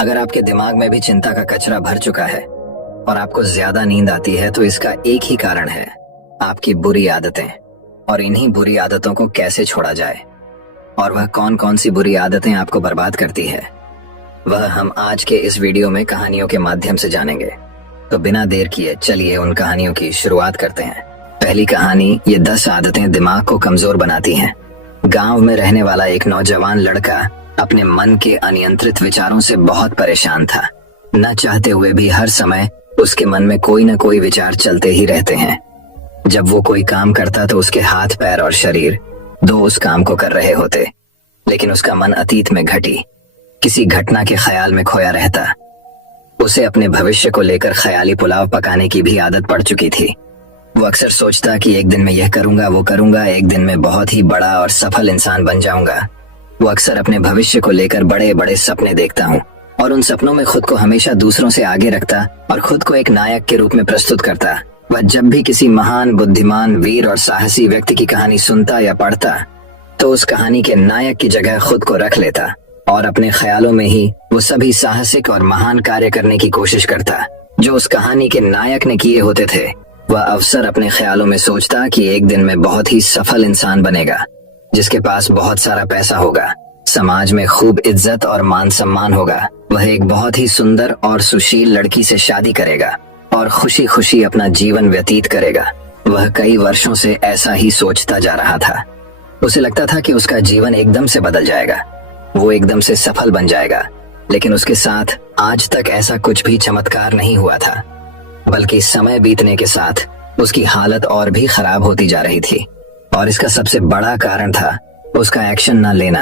अगर आपके दिमाग में भी चिंता का कचरा भर चुका है और आपको ज्यादा नींद आती है तो इसका एक ही कारण है, आपकी बुरी आदतें। और इन्हीं बुरी आदतों को कैसे छोड़ा जाए और वह कौन कौन सी बुरी आदतें आपको बर्बाद करती है, वह हम आज के इस वीडियो में कहानियों के माध्यम से जानेंगे। तो बिना देर किए चलिए उन कहानियों की शुरुआत करते हैं। पहली कहानी, ये 10 आदतें दिमाग को कमजोर बनाती हैं। गांव में रहने वाला एक नौजवान लड़का अपने मन के अनियंत्रित विचारों से बहुत परेशान था। न चाहते हुए भी हर समय उसके मन में कोई न कोई विचार चलते ही रहते हैं। जब वो कोई काम करता तो उसके हाथ पैर और शरीर दो उस काम को कर रहे होते, लेकिन उसका मन अतीत में घटी किसी घटना के ख्याल में खोया रहता। उसे अपने भविष्य को लेकर ख्याली पुलाव पकाने की भी आदत पड़ चुकी थी। वो अक्सर सोचता कि एक दिन मैं यह करूंगा, वो करूंगा, एक दिन मैं बहुत ही बड़ा और सफल इंसान बन जाऊंगा। वो अक्सर अपने भविष्य को लेकर बड़े बड़े सपने देखता हूँ और उन सपनों में खुद को हमेशा दूसरों से आगे रखता और खुद को एक नायक के रूप में प्रस्तुत करता। वह जब भी किसी महान, बुद्धिमान, वीर और साहसी व्यक्ति की कहानी सुनता या पढ़ता तो उस कहानी के नायक की जगह खुद को रख लेता और अपने ख्यालों में ही वो सभी साहसिक और महान कार्य करने की कोशिश करता जो उस कहानी के नायक ने किए होते थे। वह अवसर अपने ख्यालों में सोचता कि एक दिन में बहुत ही सफल इंसान बनेगा, जिसके पास बहुत सारा पैसा होगा, समाज में खूब इज्जत और मान सम्मान होगा। वह एक बहुत ही सुंदर और सुशील लड़की से शादी करेगा और खुशी खुशी अपना जीवन व्यतीत करेगा। वह कई वर्षों से ऐसा ही सोचता जा रहा था। उसे लगता था कि उसका जीवन एकदम से बदल जाएगा, वो एकदम से सफल बन जाएगा, लेकिन उसके साथ आज तक ऐसा कुछ भी चमत्कार नहीं हुआ था, बल्कि समय बीतने के साथ उसकी हालत और भी खराब होती जा रही थी। और इसका सबसे बड़ा कारण था उसका एक्शन न लेना,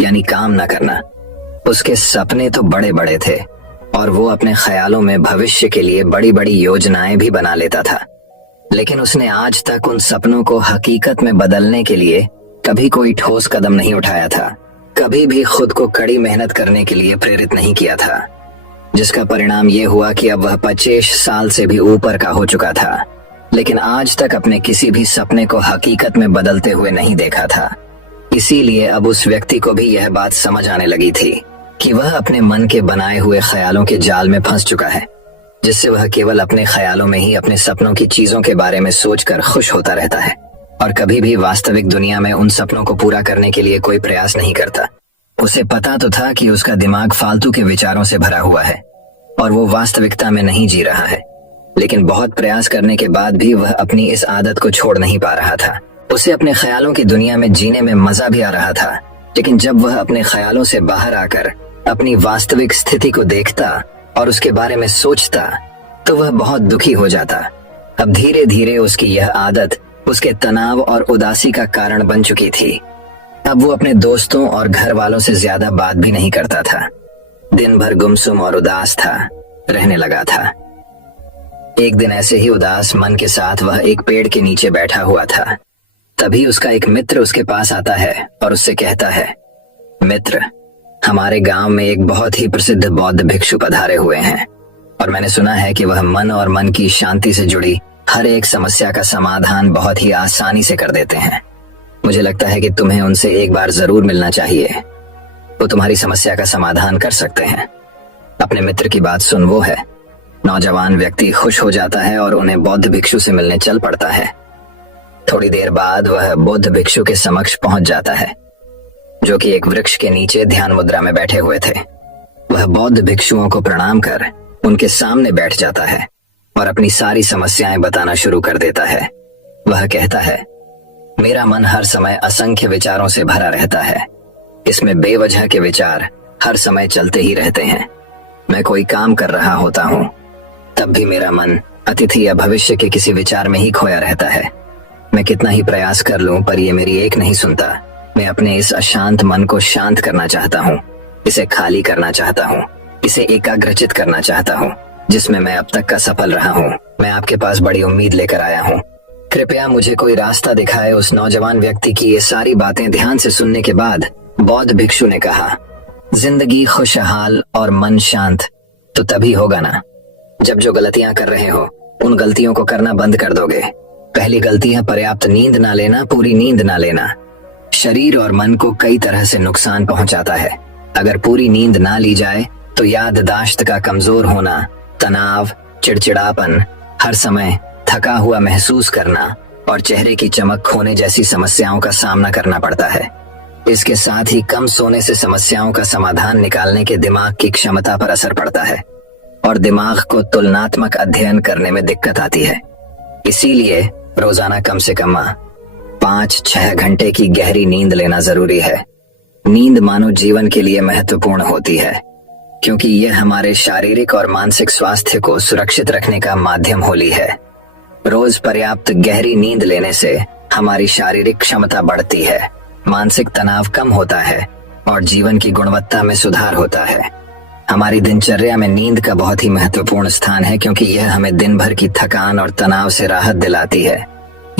यानी काम न करना। उसके सपने तो बड़े बड़े थे और वो अपने ख्यालों में भविष्य के लिए बड़ी बड़ी योजनाएं भी बना लेता था, लेकिन उसने आज तक उन सपनों को हकीकत में बदलने के लिए कभी कोई ठोस कदम नहीं उठाया था, कभी भी खुद को कड़ी मेहनत करने के लिए प्रेरित नहीं किया था, जिसका परिणाम ये हुआ कि अब वह 25 साल से भी ऊपर का हो चुका था, लेकिन आज तक अपने किसी भी सपने को हकीकत में बदलते हुए नहीं देखा था। इसीलिए अब उस व्यक्ति को भी यह बात समझ आने लगी थी कि वह अपने मन के बनाए हुए ख्यालों के जाल में फंस चुका है, जिससे वह केवल अपने ख्यालों में ही अपने सपनों की चीजों के बारे में सोचकर खुश होता रहता है और कभी भी वास्तविक दुनिया में उन सपनों को पूरा करने के लिए कोई प्रयास नहीं करता। उसे पता तो था कि उसका दिमाग फालतू के विचारों से भरा हुआ है और वो वास्तविकता में नहीं जी रहा है, लेकिन बहुत प्रयास करने के बाद भी वह अपनी इस आदत को छोड़ नहीं पा रहा था। उसे अपने ख्यालों की दुनिया में जीने में मजा भी आ रहा था, लेकिन जब वह अपने ख्यालों से बाहर आकर अपनी वास्तविक स्थिति को देखता और उसके बारे में सोचता तो वह बहुत दुखी हो जाता। अब धीरे धीरे उसकी यह आदत उसके तनाव और उदासी का कारण बन चुकी थी। अब वो अपने दोस्तों और घर वालों से ज्यादा बात भी नहीं करता था, दिन भर गुमसुम और उदास था, रहने लगा था। एक दिन ऐसे ही उदास मन के साथ वह एक पेड़ के नीचे बैठा हुआ था। तभी उसका एक मित्र उसके पास आता है और उससे कहता है, मित्र, हमारे गांव में एक बहुत ही प्रसिद्ध बौद्ध भिक्षु पधारे हुए हैं और मैंने सुना है कि वह मन और मन की शांति से जुड़ी हर एक समस्या का समाधान बहुत ही आसानी से कर देते हैं। मुझे लगता है कि तुम्हें उनसे एक बार जरूर मिलना चाहिए, वो तुम्हारी समस्या का समाधान कर सकते हैं। अपने मित्र की बात सुन वो है नौजवान व्यक्ति खुश हो जाता है और उन्हें बौद्ध भिक्षु से मिलने चल पड़ता है। थोड़ी देर बाद वह बौद्ध भिक्षु के समक्ष पहुंच जाता है, जो कि एक वृक्ष के नीचे ध्यान मुद्रा में बैठे हुए थे। वह बौद्ध भिक्षुओं को प्रणाम कर उनके सामने बैठ जाता है और अपनी सारी समस्याएं बताना शुरू कर देता है। वह कहता है, मेरा मन हर समय असंख्य विचारों से भरा रहता है, इसमें बेवजह के विचार हर समय चलते ही रहते हैं। मैं कोई काम कर रहा होता हूँ तब भी मेरा मन अतीत या भविष्य के किसी विचार में ही खोया रहता है। मैं कितना ही प्रयास कर लूं पर ये मेरी एक नहीं सुनता। मैं अपने इस अशांत मन को शांत करना चाहता हूँ, इसे खाली करना चाहता हूँ, इसे एकाग्रचित करना चाहता हूँ, जिसमें मैं अब तक का सफल रहा हूँ। मैं आपके पास बड़ी उम्मीद लेकर आया हूँ, कृपया मुझे कोई रास्ता दिखाए। उस नौजवान व्यक्ति की ये सारी बातें ध्यान से सुनने के बाद बौद्ध भिक्षु ने कहा, जिंदगी खुशहाल और मन शांत तो तभी होगा ना जब जो गलतियां कर रहे हो उन गलतियों को करना बंद कर दोगे। पहली गलती है पर्याप्त नींद ना लेना, पूरी नींद ना लेना। शरीर और मन को कई तरह से नुकसान पहुंचाता है। अगर पूरी नींद ना ली जाए तो याददाश्त का कमजोर होना, तनाव, चिड़चिड़ापन, हर समय थका हुआ महसूस करना और चेहरे की चमक खोने जैसी समस्याओं का सामना करना पड़ता है। इसके साथ ही कम सोने से समस्याओं का समाधान निकालने के दिमाग की क्षमता पर असर पड़ता है और दिमाग को तुलनात्मक अध्ययन करने में दिक्कत आती है। इसीलिए रोजाना कम से कम 5-6 घंटे की गहरी नींद लेना जरूरी है। नींद मानव जीवन के लिए महत्वपूर्ण होती है क्योंकि यह हमारे शारीरिक और मानसिक स्वास्थ्य को सुरक्षित रखने का माध्यम होती है। रोज पर्याप्त गहरी नींद लेने से हमारी शारीरिक क्षमता बढ़ती है, मानसिक तनाव कम होता है और जीवन की गुणवत्ता में सुधार होता है। हमारी दिनचर्या में नींद का बहुत ही महत्वपूर्ण स्थान है क्योंकि यह हमें दिन भर की थकान और तनाव से राहत दिलाती है।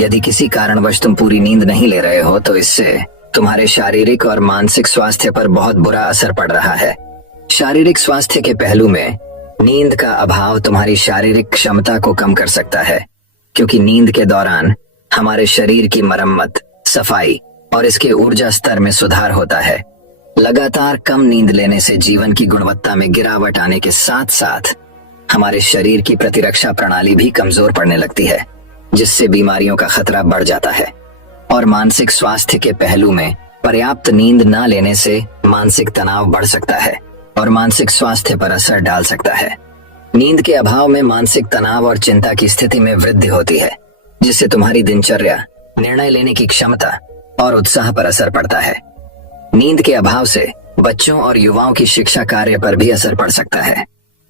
यदि किसी कारणवश तुम पूरी नींद नहीं ले रहे हो तो इससे तुम्हारे शारीरिक और मानसिक स्वास्थ्य पर बहुत बुरा असर पड़ रहा है। शारीरिक स्वास्थ्य के पहलू में नींद का अभाव तुम्हारी शारीरिक क्षमता को कम कर सकता है क्योंकि नींद के दौरान हमारे शरीर की मरम्मत, सफाई और इसके ऊर्जा स्तर में सुधार होता है। लगातार कम नींद लेने से जीवन की गुणवत्ता में गिरावट आने के साथ साथ हमारे शरीर की प्रतिरक्षा प्रणाली भी कमजोर पड़ने लगती है, जिससे बीमारियों का खतरा बढ़ जाता है। और मानसिक स्वास्थ्य के पहलू में पर्याप्त नींद न लेने से मानसिक तनाव बढ़ सकता है और मानसिक स्वास्थ्य पर असर डाल सकता है। नींद के अभाव में मानसिक तनाव और चिंता की स्थिति में वृद्धि होती है, जिससे तुम्हारी दिनचर्या, निर्णय लेने की क्षमता और उत्साह पर असर पड़ता है। नींद के अभाव से बच्चों और युवाओं की शिक्षा कार्य पर भी असर पड़ सकता है।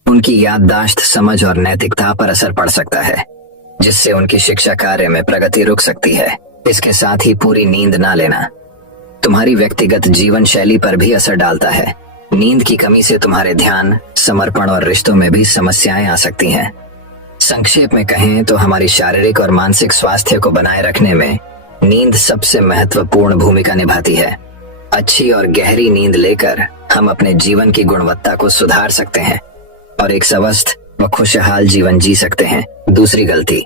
उनकी याददाश्त, समझ और नैतिकता पर असर पड़ सकता है, जिससे उनकी शिक्षा कार्य में प्रगति रुक सकती है। इसके साथ ही पूरी नींद ना लेना तुम्हारी व्यक्तिगत जीवन शैली पर भी असर डालता है। नींद की कमी से तुम्हारे ध्यान, समर्पण और रिश्तों में भी समस्याएं आ सकती हैं। संक्षेप में कहें तो हमारी शारीरिक और मानसिक स्वास्थ्य को बनाए रखने में नींद सबसे महत्वपूर्ण भूमिका निभाती है। अच्छी और गहरी नींद लेकर हम अपने जीवन की गुणवत्ता को सुधार सकते हैं और एक स्वस्थ व खुशहाल जीवन जी सकते हैं। दूसरी गलती,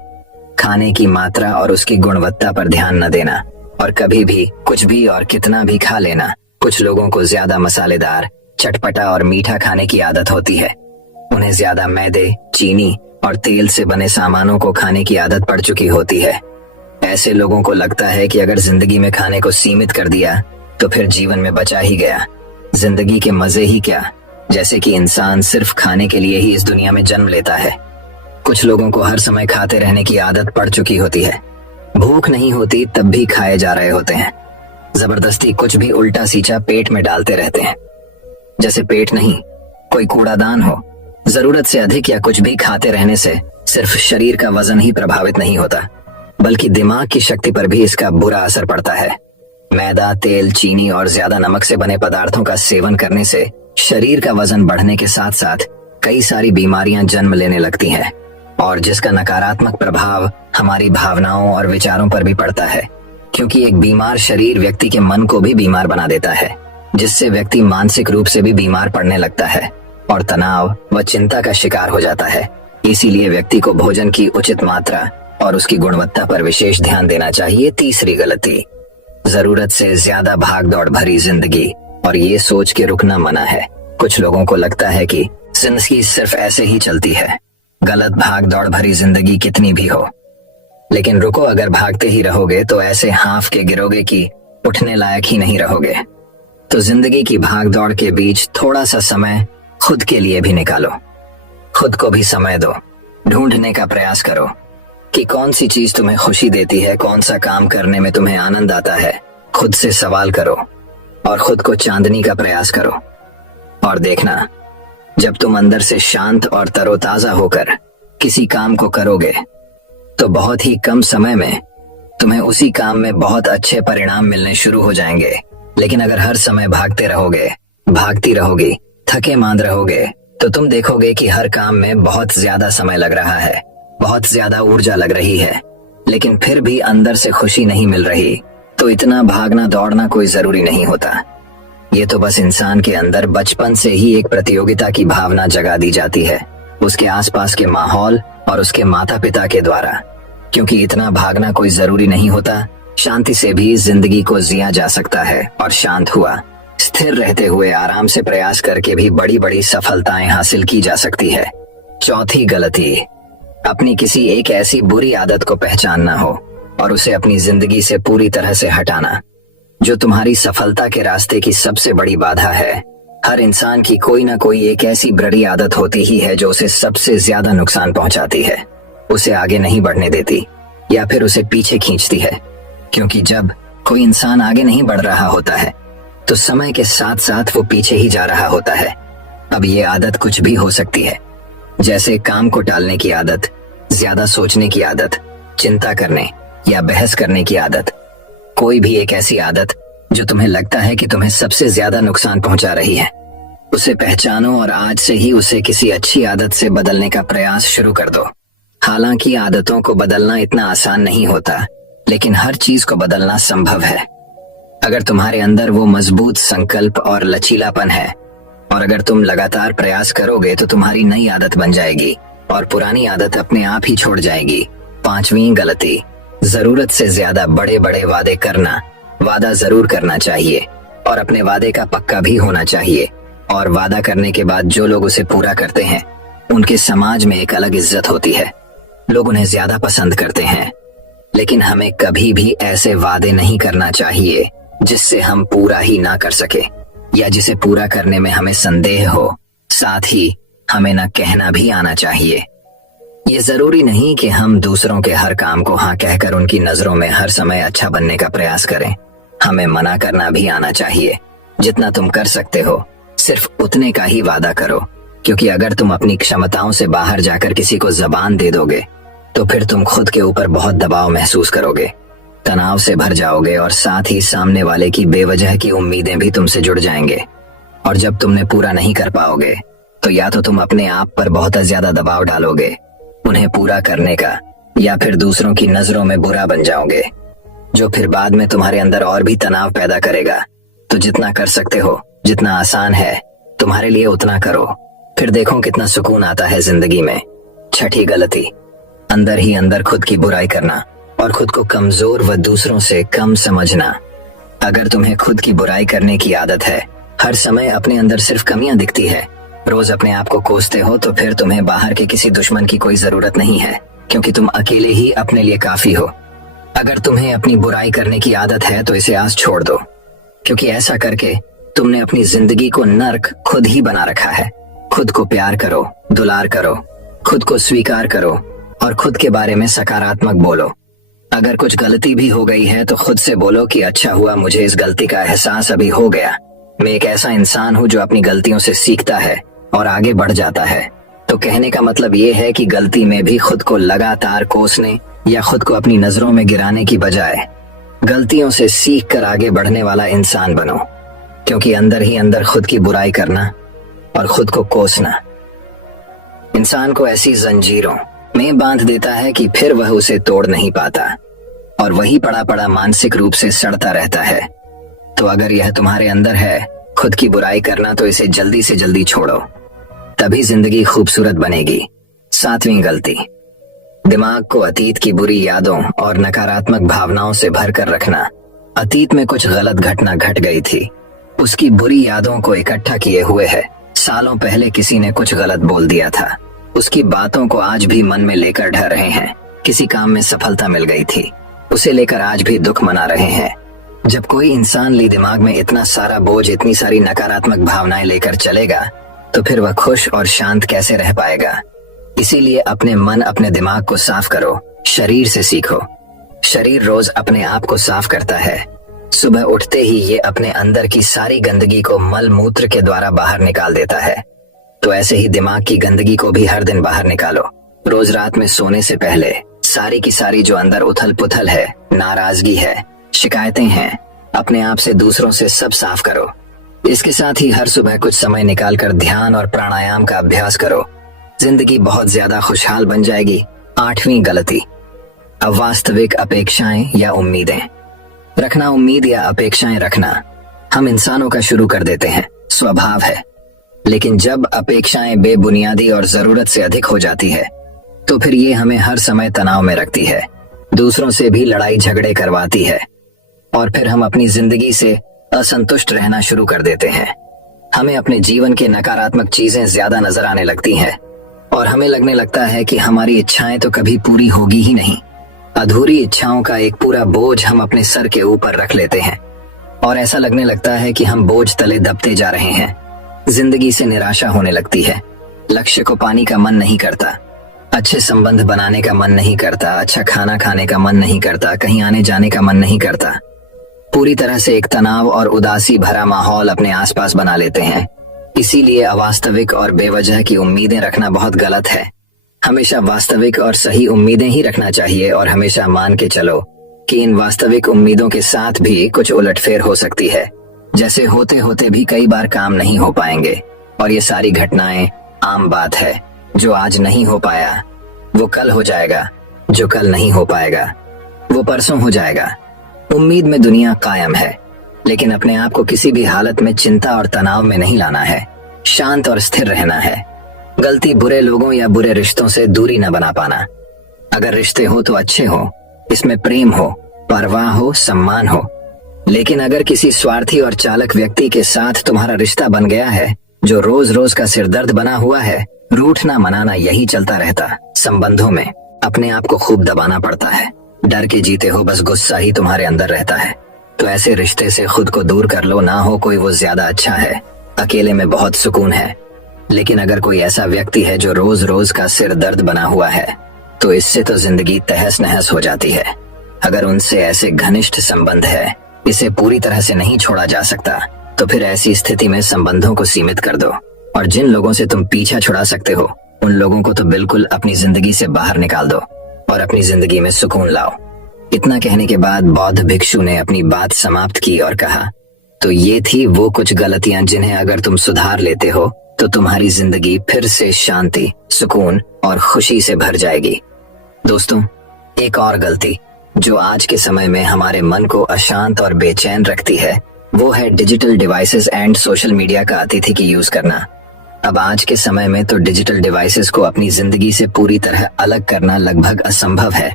खाने की मात्रा और उसकी गुणवत्ता पर ध्यान न देना और कभी भी कुछ भी और कितना भी खा लेना। कुछ लोगों को ज्यादा मसालेदार, चटपटा और मीठा खाने की आदत होती है। उन्हें ज्यादा मैदे, चीनी और तेल से बने सामानों को खाने की आदत पड़ चुकी होती है। ऐसे लोगों को लगता है कि अगर जिंदगी में खाने को सीमित कर दिया तो फिर जीवन में बचा ही गया, जिंदगी के मजे ही क्या, जैसे कि इंसान सिर्फ खाने के लिए ही इस दुनिया में जन्म लेता है। कुछ लोगों को हर समय खाते रहने की आदत पड़ चुकी होती है। भूख नहीं होती तब भी खाए जा रहे होते हैं। जबरदस्ती कुछ भी उल्टा सीधा पेट में डालते रहते हैं, जैसे पेट नहीं कोई कूड़ादान हो। जरूरत से अधिक या कुछ भी खाते रहने से सिर्फ शरीर का वजन ही प्रभावित नहीं होता, बल्कि दिमाग की शक्ति पर भी इसका बुरा असर पड़ता है। मैदा, तेल, चीनी और ज्यादा नमक से बने पदार्थों का सेवन करने से शरीर का वजन बढ़ने के साथ साथ कई सारी बीमारियां जन्म लेने लगती हैं और जिसका नकारात्मक प्रभाव हमारी भावनाओं और विचारों पर भी पड़ता है, क्योंकि एक बीमार शरीर व्यक्ति के मन को भी बीमार बना देता है, जिससे व्यक्ति मानसिक रूप से भी बीमार पड़ने लगता है और तनाव व चिंता का शिकार हो जाता है। इसीलिए व्यक्ति को भोजन की उचित मात्रा और उसकी गुणवत्ता पर विशेष ध्यान देना चाहिए। तीसरी गलती, जरूरत से ज्यादा भाग दौड़ भरी जिंदगी और ये सोच के रुकना मना है। कुछ लोगों को लगता है कि जिंदगी सिर्फ ऐसे ही चलती है, गलत भाग दौड़ भरी जिंदगी कितनी भी हो। लेकिन रुको, अगर भागते ही रहोगे तो ऐसे हाफ के गिरोगे कि उठने लायक ही नहीं रहोगे। तो जिंदगी की भाग दौड़ के बीच थोड़ा सा समय खुद के लिए भी निकालो। खुद को भी समय दो, ढूंढने का प्रयास करो कि कौन सी चीज तुम्हें खुशी देती है, कौन सा काम करने में तुम्हें आनंद आता है। खुद से सवाल करो और खुद को चांदनी का प्रयास करो और देखना, जब तुम अंदर से शांत और तरोताजा होकर किसी काम को करोगे तो बहुत ही कम समय में तुम्हें उसी काम में बहुत अच्छे परिणाम मिलने शुरू हो जाएंगे। लेकिन अगर हर समय भागते रहोगे, भागती रहोगी, थके मांद रहोगे, तो तुम देखोगे कि हर काम में बहुत ज्यादा समय लग रहा है, बहुत ज्यादा ऊर्जा लग रही है, लेकिन फिर भी अंदर से खुशी नहीं मिल रही। तो इतना भागना दौड़ना कोई जरूरी नहीं होता। ये तो बस इंसान के अंदर बचपन से ही एक प्रतियोगिता की भावना जगा दी जाती है, उसके आसपास के माहौल और उसके माता पिता के द्वारा। क्योंकि इतना भागना कोई जरूरी नहीं होता, शांति से भी जिंदगी को जिया जा सकता है और शांत हुआ स्थिर रहते हुए आराम से प्रयास करके भी बड़ी बड़ी सफलताएं हासिल की जा सकती है। चौथी गलती, अपनी किसी एक ऐसी बुरी आदत को पहचानना हो और उसे अपनी जिंदगी से पूरी तरह से हटाना जो तुम्हारी सफलता के रास्ते की सबसे बड़ी बाधा है। हर इंसान की कोई ना कोई एक ऐसी बुरी आदत होती ही है जो उसे सबसे ज्यादा नुकसान पहुंचाती है, उसे आगे नहीं बढ़ने देती या फिर उसे पीछे खींचती है। क्योंकि जब कोई इंसान आगे नहीं बढ़ रहा होता है तो समय के साथ साथ वो पीछे ही जा रहा होता है। अब ये आदत कुछ भी हो सकती है, जैसे काम को टालने की आदत, ज्यादा सोचने की आदत, चिंता करने या बहस करने की आदत। कोई भी एक ऐसी आदत जो तुम्हें लगता है कि तुम्हें सबसे ज्यादा नुकसान पहुंचा रही है, उसे पहचानो और आज से ही उसे किसी अच्छी आदत से बदलने का प्रयास शुरू कर दो। हालांकि आदतों को बदलना इतना आसान नहीं होता, लेकिन हर चीज को बदलना संभव है। अगर तुम्हारे अंदर वो मजबूत संकल्प और लचीलापन है और अगर तुम लगातार प्रयास करोगे तो तुम्हारी नई आदत बन जाएगी और पुरानी आदत अपने आप ही छोड़ जाएगी। पांचवी गलती, जरूरत से ज्यादा बड़े बड़े वादे करना। वादा जरूर करना चाहिए और अपने वादे का पक्का भी होना चाहिए, और वादा करने के बाद जो लोग उसे पूरा करते हैं उनके समाज में एक अलग इज्जत होती है, लोग उन्हें ज्यादा पसंद करते हैं। लेकिन हमें कभी भी ऐसे वादे नहीं करना चाहिए जिससे हम पूरा ही ना कर सके या जिसे पूरा करने में हमें संदेह हो। साथ ही हमें ना कहना भी आना चाहिए। ये जरूरी नहीं कि हम दूसरों के हर काम को हाँ कहकर उनकी नजरों में हर समय अच्छा बनने का प्रयास करें। हमें मना करना भी आना चाहिए। जितना तुम कर सकते हो सिर्फ उतने का ही वादा करो, क्योंकि अगर तुम अपनी क्षमताओं से बाहर जाकर किसी को जबान दे दोगे तो फिर तुम खुद के ऊपर बहुत दबाव महसूस करोगे, तनाव से भर जाओगे और साथ ही सामने वाले की बेवजह की उम्मीदें भी तुमसे जुड़ जाएंगे। और जब तुमने पूरा नहीं कर पाओगे तो या तो तुम अपने आप पर बहुत ज्यादा दबाव डालोगे उन्हें पूरा करने का, या फिर दूसरों की नजरों में बुरा बन जाओगे, जो फिर बाद में तुम्हारे अंदर और भी तनाव पैदा करेगा। तो जितना कर सकते हो, जितना आसान है तुम्हारे लिए उतना करो, फिर देखो कितना सुकून आता है जिंदगी में। छठी गलती, अंदर ही अंदर खुद की बुराई करना और खुद को कमजोर व दूसरों से कम समझना। अगर तुम्हें खुद की बुराई करने की आदत है, हर समय अपने अंदर सिर्फ कमियां दिखती है, रोज अपने आप को कोसते हो, तो फिर तुम्हें बाहर के किसी दुश्मन की कोई जरूरत नहीं है, क्योंकि तुम अकेले ही अपने लिए काफी हो। अगर तुम्हें अपनी बुराई करने की आदत है तो इसे आज छोड़ दो, क्योंकि ऐसा करके तुमने अपनी जिंदगी को नर्क खुद ही बना रखा है। खुद को प्यार करो, दुलार करो, खुद को स्वीकार करो और खुद के बारे में सकारात्मक बोलो। अगर कुछ गलती भी हो गई है तो खुद से बोलो कि अच्छा हुआ मुझे इस गलती का एहसास अभी हो गया। मैं एक ऐसा इंसान हूँ जो अपनी गलतियों से सीखता है और आगे बढ़ जाता है। तो कहने का मतलब ये है कि गलती में भी खुद को लगातार कोसने या खुद को अपनी नजरों में गिराने की बजाय गलतियों से सीख कर आगे बढ़ने वाला इंसान बनो, क्योंकि अंदर ही अंदर खुद की बुराई करना और खुद को कोसना इंसान को ऐसी जंजीरों में बांध देता है कि फिर वह उसे तोड़ नहीं पाता और वही पड़ा पड़ा मानसिक रूप से सड़ता रहता है। तो अगर यह तुम्हारे अंदर है खुद की बुराई करना, तो इसे जल्दी से जल्दी छोड़ो, तभी जिंदगी खूबसूरत बनेगी। सातवीं गलती, दिमाग को अतीत की बुरी यादों और नकारात्मक भावनाओं से भरकर रखना। अतीत में कुछ गलत घटना घट गई थी, उसकी बुरी यादों को इकट्ठा किए हुए है। सालों पहले किसी ने कुछ गलत बोल दिया था, उसकी बातों को आज भी मन में लेकर ढह रहे हैं। किसी काम में सफलता मिल गई थी, उसे लेकर आज भी दुख मना रहे हैं। जब कोई इंसान ली दिमाग में इतना सारा बोझ, इतनी सारी नकारात्मक भावनाएं लेकर चलेगा, तो फिर वह खुश और शांत कैसे रह पाएगा। इसीलिए अपने मन, अपने दिमाग को साफ करो, शरीर से सीखो। शरीर रोज अपने आप को साफ करता है। सुबह उठते ही ये अपने अंदर की सारी गंदगी को मल मूत्र के द्वारा बाहर निकाल देता है। तो ऐसे ही दिमाग की गंदगी को भी हर दिन बाहर निकालो। रोज रात में सोने से पहले सारी की सारी जो अंदर उथल पुथल है, नाराजगी है, शिकायतें हैं, अपने आप से, दूसरों से, सब साफ करो। इसके साथ ही हर सुबह कुछ समय निकालकर ध्यान और प्राणायाम का अभ्यास करो। जिंदगी बहुत ज्यादा खुशहाल बन जाएगी। आठवीं गलती, अवास्तविक अपेक्षाएं या उम्मीदें रखना। उम्मीद या अपेक्षाएं रखना हम इंसानों का शुरू कर देते हैं, स्वभाव है। लेकिन जब अपेक्षाएं बेबुनियादी और जरूरत से अधिक हो जाती है तो फिर ये हमें हर समय तनाव में रखती है, दूसरों से भी लड़ाई झगड़े करवाती है और फिर हम अपनी जिंदगी से असंतुष्ट रहना शुरू कर देते हैं। हमें अपने जीवन के नकारात्मक चीजें ज्यादा नजर आने लगती हैं और हमें लगने लगता है कि हमारी इच्छाएं तो कभी पूरी होगी ही नहीं। अधूरी इच्छाओं का एक पूरा बोझ हम अपने सर के ऊपर रख लेते हैं और ऐसा लगने लगता है कि हम बोझ तले दबते जा रहे हैं। जिंदगी से निराशा होने लगती है। लक्ष्य को पाने का मन नहीं करता, अच्छे संबंध बनाने का मन नहीं करता, अच्छा खाना खाने का मन नहीं करता, कहीं आने जाने का मन नहीं करता। पूरी तरह से एक तनाव और उदासी भरा माहौल अपने आसपास बना लेते हैं। इसीलिए अवास्तविक और बेवजह की उम्मीदें रखना बहुत गलत है। हमेशा वास्तविक और सही उम्मीदें ही रखना चाहिए और हमेशा मान के चलो कि इन वास्तविक उम्मीदों के साथ भी कुछ उलटफेर हो सकती है। जैसे होते होते भी कई बार काम नहीं हो पाएंगे और ये सारी घटनाएं आम बात है। जो आज नहीं हो पाया वो कल हो जाएगा, जो कल नहीं हो पाएगा वो परसों हो जाएगा। उम्मीद में दुनिया कायम है, लेकिन अपने आप को किसी भी हालत में चिंता और तनाव में नहीं लाना है। शांत और स्थिर रहना है। गलती बुरे लोगों या बुरे रिश्तों से दूरी न बना पाना। अगर रिश्ते हो तो अच्छे हो, इसमें प्रेम हो, परवाह हो, सम्मान हो। लेकिन अगर किसी स्वार्थी और चालक व्यक्ति के साथ तुम्हारा रिश्ता बन गया है जो रोज रोज का सिरदर्द बना हुआ है, रूठना मनाना यही चलता रहता। संबंधों में अपने आप को खूब दबाना पड़ता है। डर के जीते हो, बस गुस्सा ही तुम्हारे अंदर रहता है। तो ऐसे रिश्ते से खुद को दूर कर लो। ना हो कोई वो ज्यादा अच्छा है। अकेले में बहुत सुकून है। लेकिन अगर कोई ऐसा व्यक्ति है जो रोज रोज का सिर दर्द बना हुआ है तो इससे तो जिंदगी तहस नहस हो जाती है। अगर उनसे ऐसे घनिष्ठ संबंध है, इसे पूरी तरह से नहीं छोड़ा जा सकता, तो फिर ऐसी स्थिति में संबंधों को सीमित कर दो और जिन लोगों से तुम पीछा छुड़ा सकते हो उन लोगों को तो बिल्कुल अपनी जिंदगी से बाहर निकाल दो और अपनी जिंदगी में सुकून लाओ। इतना कहने के बाद बौद्ध भिक्षु ने अपनी बात समाप्त की और कहा, तो ये थी वो कुछ गलतियां जिन्हें अगर तुम सुधार लेते हो तो तुम्हारी जिंदगी फिर से शांति, सुकून और खुशी से भर जाएगी। दोस्तों, एक और गलती जो आज के समय में हमारे मन को अशांत और बेचैन रखती है वो है digital devices and social media का अतिथि यूज करना। अब आज के समय में तो डिजिटल डिवाइसेस को अपनी जिंदगी से पूरी तरह अलग करना लगभग असंभव है।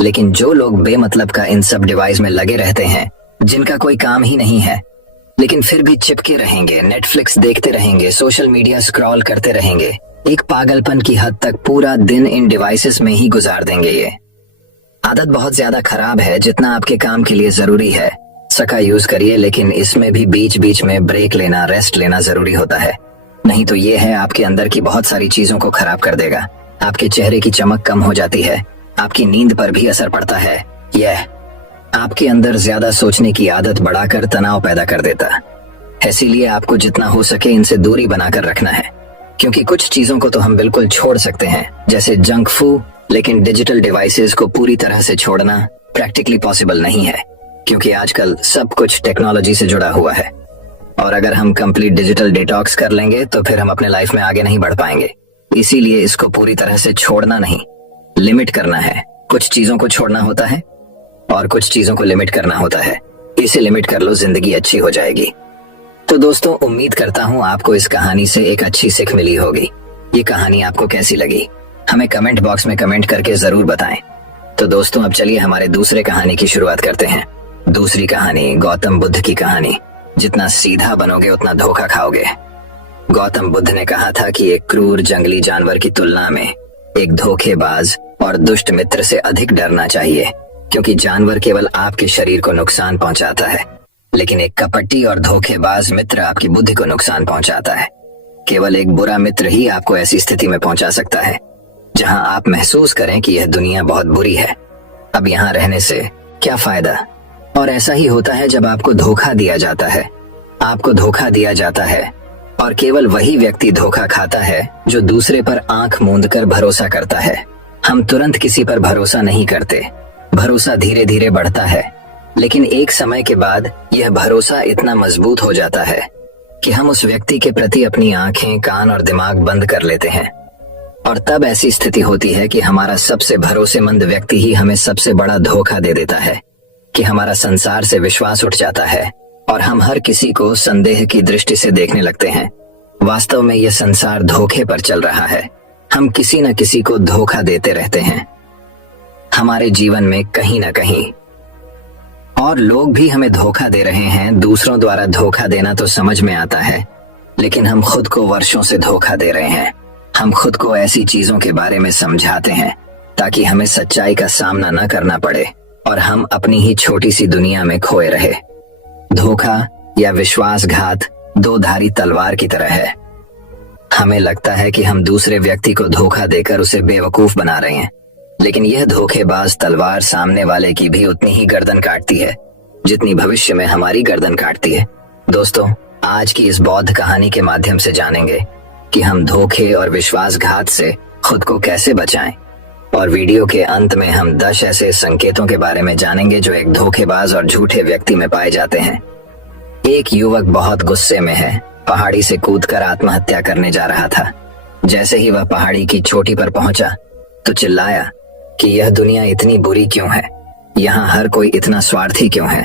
लेकिन जो लोग बेमतलब का इन सब डिवाइस में लगे रहते हैं, जिनका कोई काम ही नहीं है, लेकिन फिर भी चिपके रहेंगे, नेटफ्लिक्स देखते रहेंगे, सोशल मीडिया स्क्रॉल करते रहेंगे, एक पागलपन की हद तक पूरा दिन इन डिवाइसेस में ही गुजार देंगे। ये आदत बहुत ज्यादा खराब है। जितना आपके काम के लिए जरूरी है सका यूज करिए, लेकिन इसमें भी बीच बीच में ब्रेक लेना, रेस्ट लेना जरूरी होता है। नहीं तो ये है आपके अंदर की बहुत सारी चीजों को खराब कर देगा। आपके चेहरे की चमक कम हो जाती है, आपकी नींद पर भी असर पड़ता है। यह आपके अंदर ज्यादा सोचने की आदत बढ़ाकर तनाव पैदा कर देता है। इसीलिए आपको जितना हो सके इनसे दूरी बनाकर रखना है, क्योंकि कुछ चीजों को तो हम बिल्कुल छोड़ सकते हैं जैसे जंक फूड, लेकिन डिजिटल डिवाइसेस को पूरी तरह से छोड़ना प्रैक्टिकली पॉसिबल नहीं है, क्योंकि आजकल सब कुछ टेक्नोलॉजी से जुड़ा हुआ है। और अगर हम कंप्लीट डिजिटल डिटॉक्स कर लेंगे तो फिर हम अपने लाइफ में आगे नहीं बढ़ पाएंगे। इसीलिए इसको पूरी तरह से छोड़ना नहीं, लिमिट करना है। कुछ चीजों को छोड़ना होता है और कुछ चीजों को लिमिट करना होता है। इसे लिमिट कर लो, जिंदगी अच्छी हो जाएगी। तो दोस्तों, उम्मीद करता हूँ आपको इस कहानी से एक अच्छी सीख मिली होगी। ये कहानी आपको कैसी लगी हमें कमेंट बॉक्स में कमेंट करके जरूर बताएं। तो दोस्तों, अब चलिए हमारे दूसरे कहानी की शुरुआत करते हैं। दूसरी कहानी गौतम बुद्ध की कहानी। जितना सीधा बनोगे उतना धोखा खाओगे। गौतम बुद्ध ने कहा था कि एक क्रूर जंगली जानवर की तुलना में एक धोखेबाज और दुष्ट मित्र से अधिक डरना चाहिए, क्योंकि जानवर केवल आपके शरीर को नुकसान पहुंचाता है, लेकिन एक कपटी और धोखेबाज मित्र आपकी बुद्धि को नुकसान पहुंचाता है। केवल एक बुरा मित्र ही आपको ऐसी स्थिति में पहुंचा सकता है जहां आप महसूस करें कि यह दुनिया बहुत बुरी है, अब यहाँ रहने से क्या फायदा। और ऐसा ही होता है जब आपको धोखा दिया जाता है। आपको धोखा दिया जाता है और केवल वही व्यक्ति धोखा खाता है जो दूसरे पर आंख मूंद कर भरोसा करता है। हम तुरंत किसी पर भरोसा नहीं करते। भरोसा धीरे धीरे बढ़ता है, लेकिन एक समय के बाद यह भरोसा इतना मजबूत हो जाता है कि हम उस व्यक्ति के प्रति अपनी आंखें, कान और दिमाग बंद कर लेते हैं। और तब ऐसी स्थिति होती है कि हमारा सबसे भरोसेमंद व्यक्ति ही हमें सबसे बड़ा धोखा दे देता है, कि हमारा संसार से विश्वास उठ जाता है और हम हर किसी को संदेह की दृष्टि से देखने लगते हैं। वास्तव में यह संसार धोखे पर चल रहा है। हम किसी न किसी को धोखा देते रहते हैं। हमारे जीवन में कहीं ना कहीं और लोग भी हमें धोखा दे रहे हैं। दूसरों द्वारा धोखा देना तो समझ में आता है, लेकिन हम खुद को वर्षों से धोखा दे रहे हैं। हम खुद को ऐसी चीजों के बारे में समझाते हैं ताकि हमें सच्चाई का सामना न करना पड़े और हम अपनी ही छोटी सी दुनिया में खोए रहे। धोखा या विश्वासघात दो धारी तलवार की तरह है। हमें लगता है कि हम दूसरे व्यक्ति को धोखा देकर उसे बेवकूफ बना रहे हैं, लेकिन यह धोखेबाज तलवार सामने वाले की भी उतनी ही गर्दन काटती है जितनी भविष्य में हमारी गर्दन काटती है। दोस्तों, आज की इस बौद्ध कहानी के माध्यम से जानेंगे कि हम धोखे और विश्वासघात से खुद को कैसे बचाएं, और वीडियो के अंत में हम 10 ऐसे संकेतों के बारे में जानेंगे जो एक धोखेबाज और झूठे व्यक्ति में पाए जाते हैं। एक युवक बहुत गुस्से में है, पहाड़ी से कूदकर आत्महत्या करने जा रहा था। जैसे ही वह पहाड़ी की चोटी पर पहुंचा तो चिल्लाया कि यह दुनिया इतनी बुरी क्यों है, यहाँ हर कोई इतना स्वार्थी क्यों है,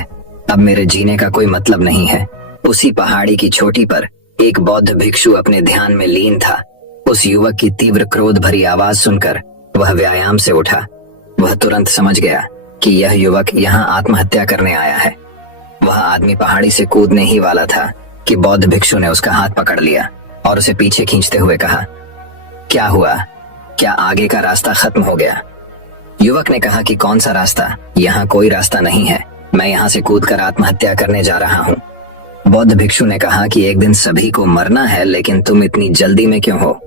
अब मेरे जीने का कोई मतलब नहीं है। उसी पहाड़ी की चोटी पर एक बौद्ध भिक्षु अपने ध्यान में लीन था। उस युवक की तीव्र क्रोध भरी आवाज सुनकर वह व्यायाम से उठा। वह तुरंत समझ गया कि यह युवक यहाँ आत्महत्या करने आया है। वह आदमी पहाड़ी से कूदने ही वाला था कि बौद्ध भिक्षु ने उसका हाथ पकड़ लिया और उसे पीछे खींचते हुए कहा, क्या हुआ, क्या आगे का रास्ता खत्म हो गया? युवक ने कहा कि कौन सा रास्ता, यहाँ कोई रास्ता नहीं है, मैं यहाँ से कूदकर आत्महत्या करने जा रहा हूँ। बौद्ध भिक्षु ने कहा कि एक दिन सभी को मरना है, लेकिन तुम इतनी जल्दी में क्यों हो?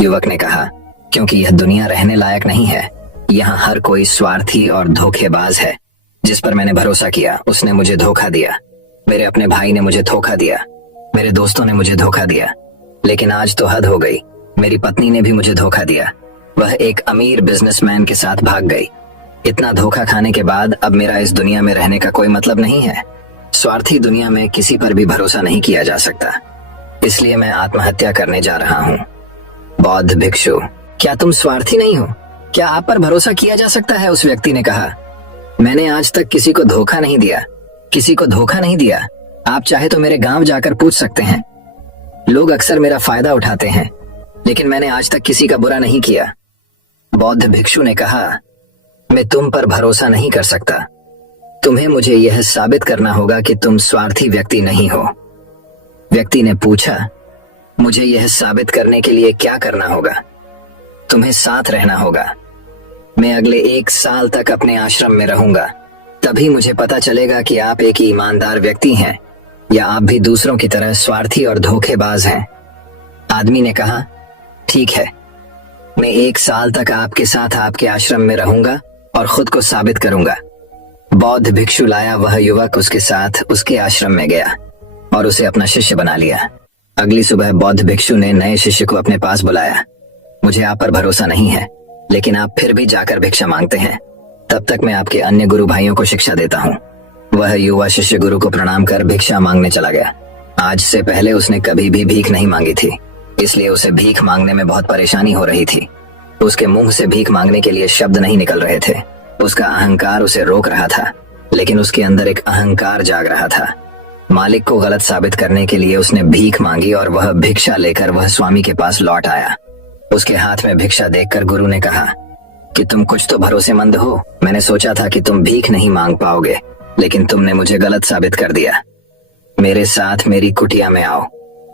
युवक ने कहा, क्योंकि यह दुनिया रहने लायक नहीं है। यहाँ हर कोई स्वार्थी और धोखेबाज है। जिस पर मैंने भरोसा किया उसने मुझे धोखा दिया। मेरे अपने भाई ने मुझे धोखा दिया, मेरे दोस्तों ने मुझे धोखा दिया, लेकिन आज तो हद हो गई। मेरी पत्नी ने भी मुझे धोखा दिया। वह एक अमीर बिजनेसमैन के साथ भाग गई। इतना धोखा खाने के बाद अब मेरा इस दुनिया में रहने का कोई मतलब नहीं है। स्वार्थी दुनिया में किसी पर भी भरोसा नहीं किया जा सकता, इसलिए मैं आत्महत्या करने जा रहा हूँ। बौद्ध भिक्षु, क्या तुम स्वार्थी नहीं हो? क्या आप पर भरोसा किया जा सकता है? उस व्यक्ति ने कहा, मैंने आज तक किसी को धोखा नहीं दिया, किसी को धोखा नहीं दिया। आप चाहे तो मेरे गांव जाकर पूछ सकते हैं। लोग अक्सर मेरा फायदा उठाते हैं, लेकिन मैंने आज तक किसी का बुरा नहीं किया। बौद्ध भिक्षु ने कहा, मैं तुम पर भरोसा नहीं कर सकता। तुम्हें मुझे यह साबित करना होगा कि तुम स्वार्थी व्यक्ति नहीं हो। व्यक्ति ने पूछा, मुझे यह साबित करने के लिए क्या करना होगा? तुम्हें साथ रहना होगा। मैं अगले 1 साल तक अपने आश्रम में रहूंगा, तभी मुझे पता चलेगा कि आप एक ईमानदार व्यक्ति हैं या आप भी दूसरों की तरह स्वार्थी और धोखेबाज हैं। आदमी ने कहा, ठीक है, मैं 1 साल तक आपके साथ आपके आश्रम में रहूंगा और खुद को साबित करूंगा। बौद्ध भिक्षु लाया। वह युवक उसके साथ उसके आश्रम में गया और उसे अपना शिष्य बना लिया। अगली सुबह बौद्ध भिक्षु ने नए शिष्य को अपने पास बुलाया। मुझे आप पर भरोसा नहीं है, लेकिन आप फिर भी जाकर भिक्षा मांगते हैं, तब तक मैं आपके अन्य गुरु भाइयों को शिक्षा देता हूँ। वह युवा शिष्य गुरु को प्रणाम कर भिक्षा मांगने चला गया। आज से पहले उसने कभी भी भीख नहीं मांगी थी, इसलिए उसे भीख मांगने में बहुत परेशानी हो रही थी। उसके मुंह से भीख मांगने के लिए शब्द नहीं निकल रहे थे। उसका अहंकार उसे रोक रहा था, लेकिन उसके अंदर एक अहंकार जाग रहा था। मालिक को गलत साबित करने के लिए उसने भीख मांगी और वह भिक्षा लेकर वह स्वामी के पास लौट आया। उसके हाथ में भिक्षा देखकर गुरु ने कहा कि तुम कुछ तो भरोसेमंद हो। मैंने सोचा था कि तुम भीख नहीं मांग पाओगे, लेकिन तुमने मुझे गलत साबित कर दिया। मेरे साथ मेरी कुटिया में आओ,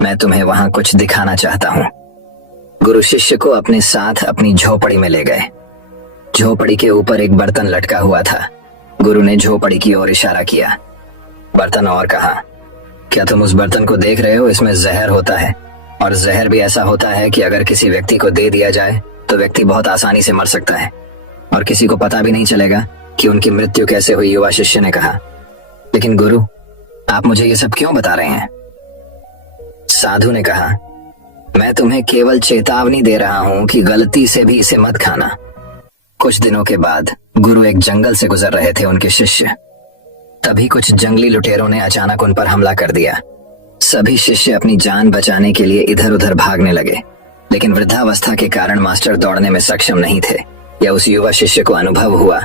मैं तुम्हें वहां कुछ दिखाना चाहता हूँ। गुरु शिष्य को अपने साथ अपनी झोपड़ी में ले गए। झोपड़ी के ऊपर एक बर्तन लटका हुआ था। गुरु ने झोपड़ी की ओर इशारा किया, बर्तन, और कहा, क्या तुम उस बर्तन को देख रहे हो? इसमें जहर होता है, और जहर भी ऐसा होता है कि अगर किसी व्यक्ति को दे दिया जाए तो व्यक्ति बहुत आसानी से मर सकता है और किसी को पता भी नहीं चलेगा कि उनकी मृत्यु कैसे हुई। युवा शिष्य ने कहा, लेकिन गुरु, आप मुझे ये सब क्यों बता रहे हैं? साधु ने कहा, मैं तुम्हें केवल चेतावनी दे रहा हूं कि गलती से भी इसे मत खाना। कुछ दिनों के बाद गुरु एक जंगल से गुजर रहे थे। उनके शिष्य, तभी कुछ जंगली लुटेरों ने अचानक उन पर हमला कर दिया। सभी शिष्य अपनी जान बचाने के लिए इधर उधर भागने लगे, लेकिन वृद्धावस्था के कारण मास्टर दौड़ने में सक्षम नहीं थे। यह उस युवा शिष्य को अनुभव हुआ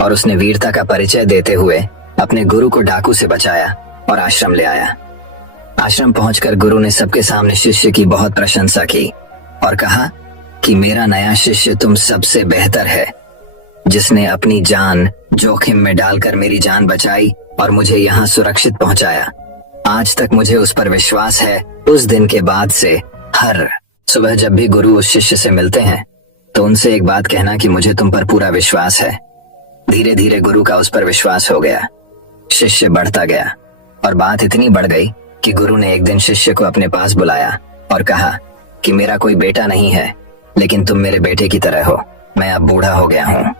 और उसने वीरता का परिचय देते हुए अपने गुरु को डाकू से बचाया और आश्रम ले आया। आश्रम पहुंचकर गुरु ने सबके सामने शिष्य की बहुत प्रशंसा की और कहा कि मेरा नया शिष्य तुम सबसे बेहतर है। जिसने अपनी जान जोखिम में डालकर मेरी जान बचाई और मुझे यहाँ सुरक्षित पहुंचाया। आज तक मुझे उस पर विश्वास है। उस दिन के बाद से हर सुबह जब भी गुरु उस शिष्य से मिलते हैं तो उनसे एक बात कहना कि मुझे तुम पर पूरा विश्वास है। धीरे धीरे गुरु का उस पर विश्वास हो गया। शिष्य बढ़ता गया और बात इतनी बढ़ गई कि गुरु ने एक दिन शिष्य को अपने पास बुलाया और कहा कि मेरा कोई बेटा नहीं है, लेकिन तुम मेरे बेटे की तरह हो। मैं अब बूढ़ा हो गया हूँ,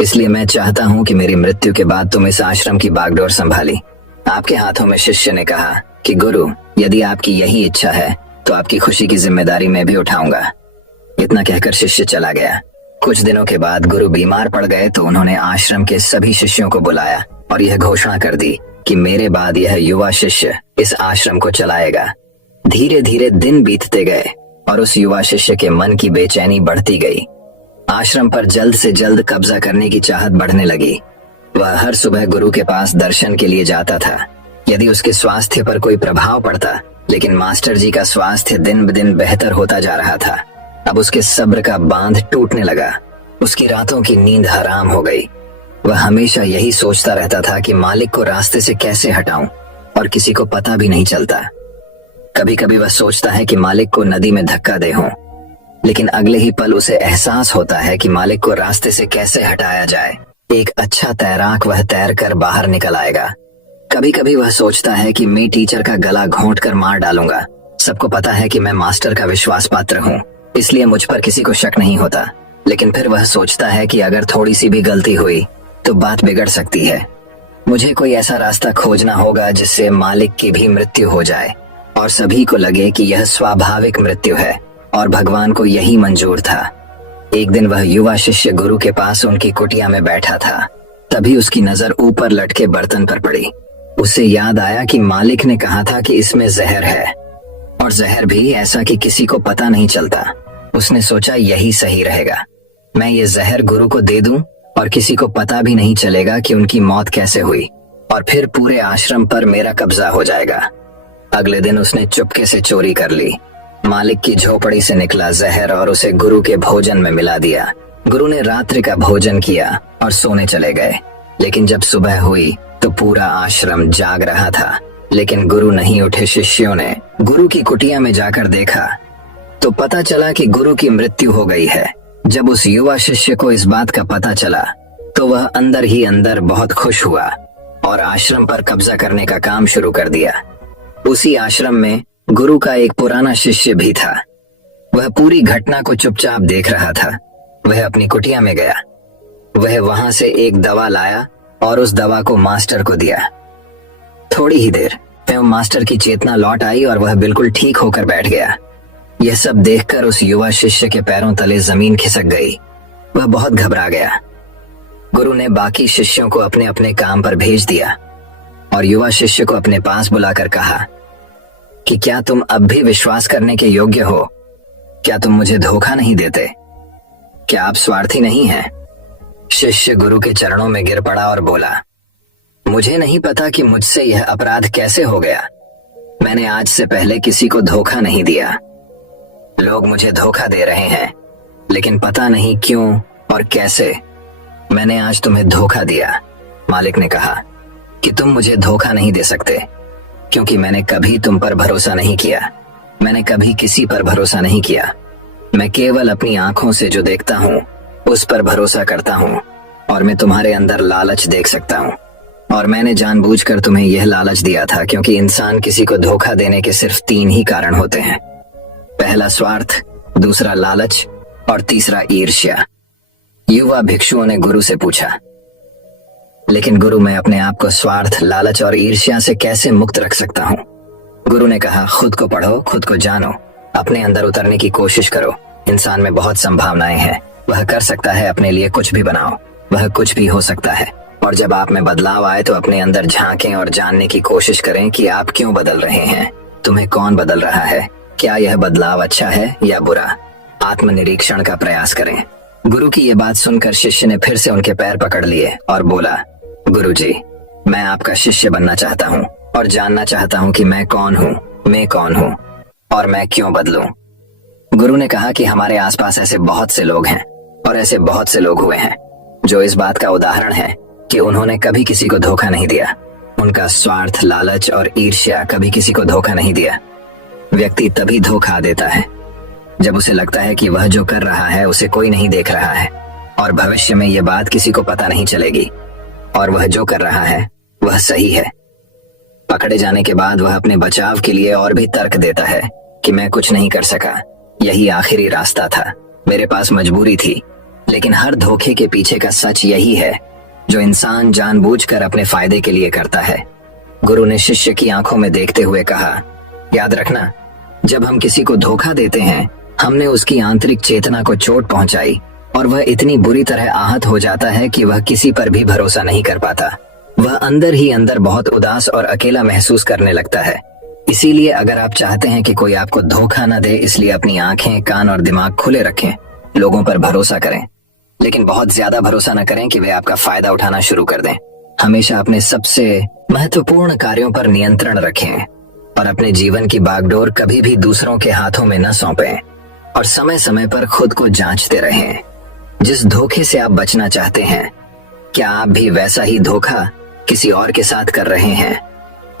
इसलिए मैं चाहता हूँ कि मेरी मृत्यु के बाद तुम इस आश्रम की बागडोर संभाली आपके हाथों में। शिष्य ने कहा कि गुरु, यदि आपकी यही इच्छा है तो आपकी खुशी की जिम्मेदारी मैं भी उठाऊंगा। इतना कहकर शिष्य चला गया। कुछ दिनों के बाद गुरु बीमार पड़ गए तो उन्होंने आश्रम के सभी शिष्यों को बुलाया और यह घोषणा कर दी कि मेरे बाद यह युवा शिष्य इस आश्रम को चलाएगा। धीरे धीरे दिन बीतते गए और उस युवा शिष्य के मन की बेचैनी बढ़ती गई। आश्रम पर जल्द से जल्द कब्जा करने की चाहत बढ़ने लगी। वह हर सुबह गुरु के पास दर्शन के लिए जाता था। यदि उसके स्वास्थ्य पर कोई प्रभाव पड़ता, लेकिन मास्टर जी का स्वास्थ्य दिन ब दिन बेहतर होता जा रहा था। अब उसके सब्र का बांध टूटने लगा। उसकी रातों की नींद हराम हो गई। वह हमेशा यही सोचता रहता था कि मालिक को रास्ते से कैसे हटाऊं, और किसी को पता भी नहीं चलता। कभी कभी वह सोचता है कि मालिक को नदी में धक्का दे हो, लेकिन अगले ही पल उसे एहसास होता है कि मालिक को रास्ते से कैसे हटाया जाए। एक अच्छा तैराक वह तैरकर बाहर निकल आएगा। कभी कभी वह सोचता है कि मैं टीचर का गला घोंट कर मार डालूंगा। सबको पता है कि मैं मास्टर का विश्वास पात्र हूँ, इसलिए मुझ पर किसी को शक नहीं होता। लेकिन फिर वह सोचता है कि अगर थोड़ी सी भी गलती हुई तो बात बिगड़ सकती है। मुझे कोई ऐसा रास्ता खोजना होगा जिससे मालिक की भी मृत्यु हो जाए और सभी को लगे कि यह स्वाभाविक मृत्यु है और भगवान को यही मंजूर था। एक दिन वह युवा शिष्य गुरु के पास उनकी कुटिया में बैठा था। तभी उसकी नजर ऊपर लटके बर्तन पर पड़ी। उसे याद आया कि मालिक ने कहा था कि इसमें जहर है, और जहर भी ऐसा कि किसी को पता नहीं चलता। उसने सोचा यही सही रहेगा, मैं ये जहर गुरु को दे दूं और किसी को पता भी नहीं चलेगा कि उनकी मौत कैसे हुई, और फिर पूरे आश्रम पर मेरा कब्जा हो जाएगा। अगले दिन उसने चुपके से चोरी कर ली। मालिक की झोपड़ी से निकला जहर और उसे गुरु के भोजन में मिला दिया। गुरु ने रात्रि का भोजन किया और सोने चले गए। लेकिन जब सुबह हुई तो पूरा आश्रम जाग रहा था, लेकिन गुरु नहीं उठे। शिष्यों ने गुरु की कुटिया में जाकर देखा तो पता चला कि गुरु की मृत्यु हो गई है। जब उस युवा शिष्य को इस बात का पता चला तो वह अंदर ही अंदर बहुत खुश हुआ और आश्रम पर कब्जा करने का काम शुरू कर दिया। उसी आश्रम में गुरु का एक पुराना शिष्य भी था। वह पूरी घटना को चुपचाप देख रहा था। वह अपनी कुटिया में गया। वह वहां से एक दवा लाया और उस दवा को मास्टर को दिया। थोड़ी ही देर में मास्टर की चेतना लौट आई और वह बिल्कुल ठीक होकर बैठ गया। यह सब देखकर उस युवा शिष्य के पैरों तले जमीन खिसक गई। वह बहुत घबरा गया। गुरु ने बाकी शिष्यों को अपने अपने काम पर भेज दिया और युवा शिष्य को अपने पास बुलाकर कहा कि क्या तुम अब भी विश्वास करने के योग्य हो? क्या तुम मुझे धोखा नहीं देते? क्या आप स्वार्थी नहीं हैं? शिष्य गुरु के चरणों में गिर पड़ा और बोला, मुझे नहीं पता कि मुझसे यह अपराध कैसे हो गया। मैंने आज से पहले किसी को धोखा नहीं दिया। लोग मुझे धोखा दे रहे हैं, लेकिन पता नहीं क्यों और कैसे मैंने आज तुम्हें धोखा दिया। मालिक ने कहा कि तुम मुझे धोखा नहीं दे सकते, क्योंकि मैंने कभी तुम पर भरोसा नहीं किया। मैंने कभी किसी पर भरोसा नहीं किया। मैं केवल अपनी आंखों से जो देखता हूँ उस पर भरोसा करता हूँ, और मैं तुम्हारे अंदर लालच देख सकता हूँ। और मैंने जानबूझकर तुम्हें यह लालच दिया था, क्योंकि इंसान किसी को धोखा देने के सिर्फ 3 ही कारण होते हैं। पहला स्वार्थ, दूसरा लालच और तीसरा ईर्ष्या। युवा भिक्षुओं ने गुरु से पूछा, लेकिन गुरु, मैं अपने आप को स्वार्थ, लालच और ईर्ष्या से कैसे मुक्त रख सकता हूँ? गुरु ने कहा, खुद को पढ़ो, खुद को जानो, अपने अंदर उतरने की कोशिश करो। इंसान में बहुत संभावनाएं हैं। वह कर सकता है, अपने लिए कुछ भी बनाओ। वह कुछ भी हो सकता है। और जब आप में बदलाव आए तो अपने अंदर झांकें और जानने की कोशिश करें कि आप क्यों बदल रहे हैं, तुम्हें कौन बदल रहा है, क्या यह बदलाव अच्छा है या बुरा। आत्मनिरीक्षण का प्रयास करें। गुरु की यह बात सुनकर शिष्य ने फिर से उनके पैर पकड़ लिए और बोला, गुरुजी, मैं आपका शिष्य बनना चाहता हूँ और जानना चाहता हूँ कि मैं कौन हूँ और मैं क्यों बदलूं। गुरु ने कहा कि हमारे आसपास ऐसे बहुत से लोग हैं और ऐसे बहुत से लोग हुए हैं। जो इस बात का उदाहरण है कि उन्होंने कभी किसी को धोखा नहीं दिया। उनका स्वार्थ, लालच और ईर्ष्या कभी किसी को धोखा नहीं दिया। व्यक्ति तभी धोखा देता है जब उसे लगता है कि वह जो कर रहा है उसे कोई नहीं देख रहा है और भविष्य में यह बात किसी को पता नहीं चलेगी और वह जो कर रहा है वह सही है। पकड़े जाने के बाद वह अपने बचाव के लिए और भी तर्क देता है कि मैं कुछ नहीं कर सका, यही आखिरी रास्ता था, मेरे पास मजबूरी थी। लेकिन हर धोखे के पीछे का सच यही है जो इंसान जानबूझकर अपने फायदे के लिए करता है। गुरु ने शिष्य की आंखों में देखते हुए कहा, याद रखना, जब हम किसी को धोखा देते हैं हमने उसकी आंतरिक चेतना को चोट पहुंचाई और वह इतनी बुरी तरह आहत हो जाता है कि वह किसी पर भी भरोसा नहीं कर पाता। वह अंदर ही अंदर बहुत उदास और अकेला महसूस करने लगता है। इसीलिए अगर आप चाहते हैं कि कोई आपको धोखा न दे, इसलिए अपनी आंखें, कान और दिमाग खुले रखें, लोगों पर भरोसा करें, लेकिन बहुत ज्यादा भरोसा न करें कि वे आपका फायदा उठाना शुरू कर दें। हमेशा अपने सबसे महत्वपूर्ण कार्यों पर नियंत्रण रखें और अपने जीवन की बागडोर कभी भी दूसरों के हाथों में न सौंपें और समय समय पर खुद को जांचते रहें। जिस धोखे से आप बचना चाहते हैं, क्या आप भी वैसा ही धोखा किसी और के साथ कर रहे हैं?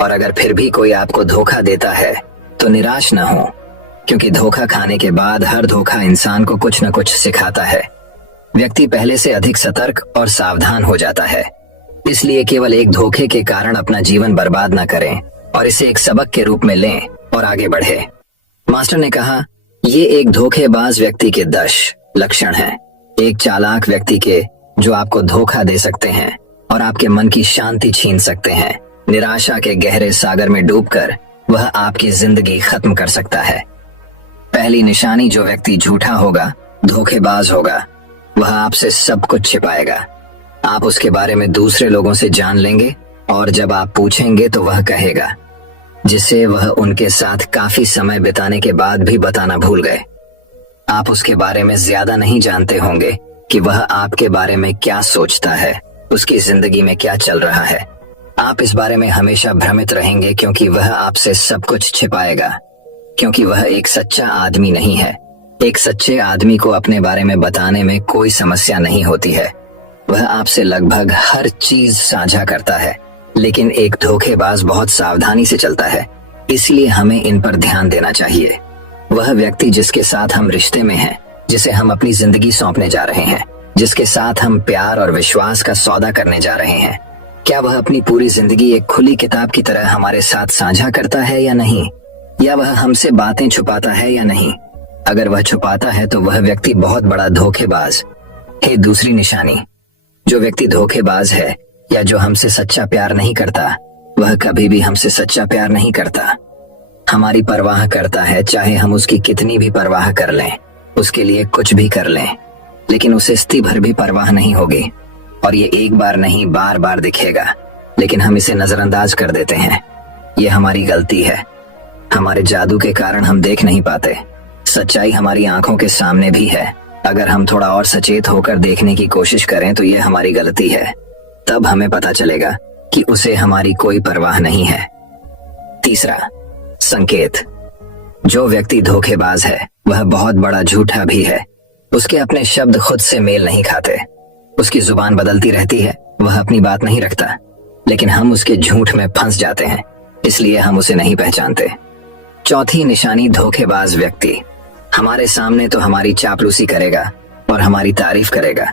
और अगर फिर भी कोई आपको धोखा देता है तो निराश न हो, क्योंकि धोखा खाने के बाद हर धोखा इंसान को कुछ न कुछ सिखाता है। व्यक्ति पहले से अधिक सतर्क और सावधान हो जाता है। इसलिए केवल एक धोखे के कारण अपना जीवन बर्बाद न करें और इसे एक सबक के रूप में लें और आगे बढ़े। मास्टर ने कहा, ये एक धोखेबाज व्यक्ति के 10 लक्षण हैं। एक चालाक व्यक्ति के जो आपको धोखा दे सकते हैं और आपके मन की शांति छीन सकते हैं। निराशा के गहरे सागर में डूबकर वह आपकी जिंदगी खत्म कर सकता है। पहली निशानी, जो व्यक्ति झूठा होगा, धोखेबाज होगा, वह आपसे सब कुछ छिपाएगा। आप उसके बारे में दूसरे लोगों से जान लेंगे और जब आप पूछेंगे तो वह कहेगा, जिसे वह उनके साथ काफी समय बिताने के बाद भी बताना भूल गए। आप उसके बारे में ज्यादा नहीं जानते होंगे कि वह आपके बारे में क्या सोचता है, उसकी जिंदगी में क्या चल रहा है। आप इस बारे में हमेशा भ्रमित रहेंगे क्योंकि वह आपसे सब कुछ छिपाएगा, क्योंकि वह एक सच्चा आदमी नहीं है। एक सच्चे आदमी को अपने बारे में बताने में कोई समस्या नहीं होती है। वह आपसे लगभग हर चीज साझा करता है, लेकिन एक धोखेबाज बहुत सावधानी से चलता है। इसलिए हमें इन पर ध्यान देना चाहिए। वह व्यक्ति जिसके साथ हम रिश्ते में हैं, जिसे हम अपनी जिंदगी सौंपने जा रहे हैं, जिसके साथ हम प्यार और विश्वास का सौदा करने जा रहे हैं, क्या वह अपनी पूरी जिंदगी एक खुली किताब की तरह हमारे साथ साझा करता है या नहीं? या वह हमसे बातें छुपाता है या नहीं? अगर वह छुपाता है तो वह व्यक्ति बहुत बड़ा धोखेबाज है। दूसरी निशानी, जो व्यक्ति धोखेबाज है या जो हमसे सच्चा प्यार नहीं करता, वह कभी भी हमसे सच्चा प्यार नहीं करता। हमारी परवाह करता है, चाहे हम उसकी कितनी भी परवाह कर लें, उसके लिए कुछ भी कर लें, लेकिन उसे स्ती भर भी परवाह नहीं होगी और ये एक बार नहीं बार बार दिखेगा, लेकिन हम इसे नजरअंदाज कर देते हैं। ये हमारी गलती है। हमारे जादू के कारण हम देख नहीं पाते। सच्चाई हमारी आंखों के सामने भी है। अगर हम थोड़ा और सचेत होकर देखने की कोशिश करें तो ये हमारी गलती है। तब हमें पता चलेगा कि उसे हमारी कोई परवाह नहीं है। तीसरा संकेत, जो व्यक्ति धोखेबाज है वह बहुत बड़ा झूठा भी है। उसके अपने शब्द खुद से मेल नहीं खाते। उसकी जुबान बदलती रहती है, वह अपनी बात नहीं रखता, लेकिन हम उसके झूठ में फंस जाते हैं, इसलिए हम उसे नहीं पहचानते। चौथी निशानी, धोखेबाज व्यक्ति हमारे सामने तो हमारी चापलूसी करेगा और हमारी तारीफ करेगा,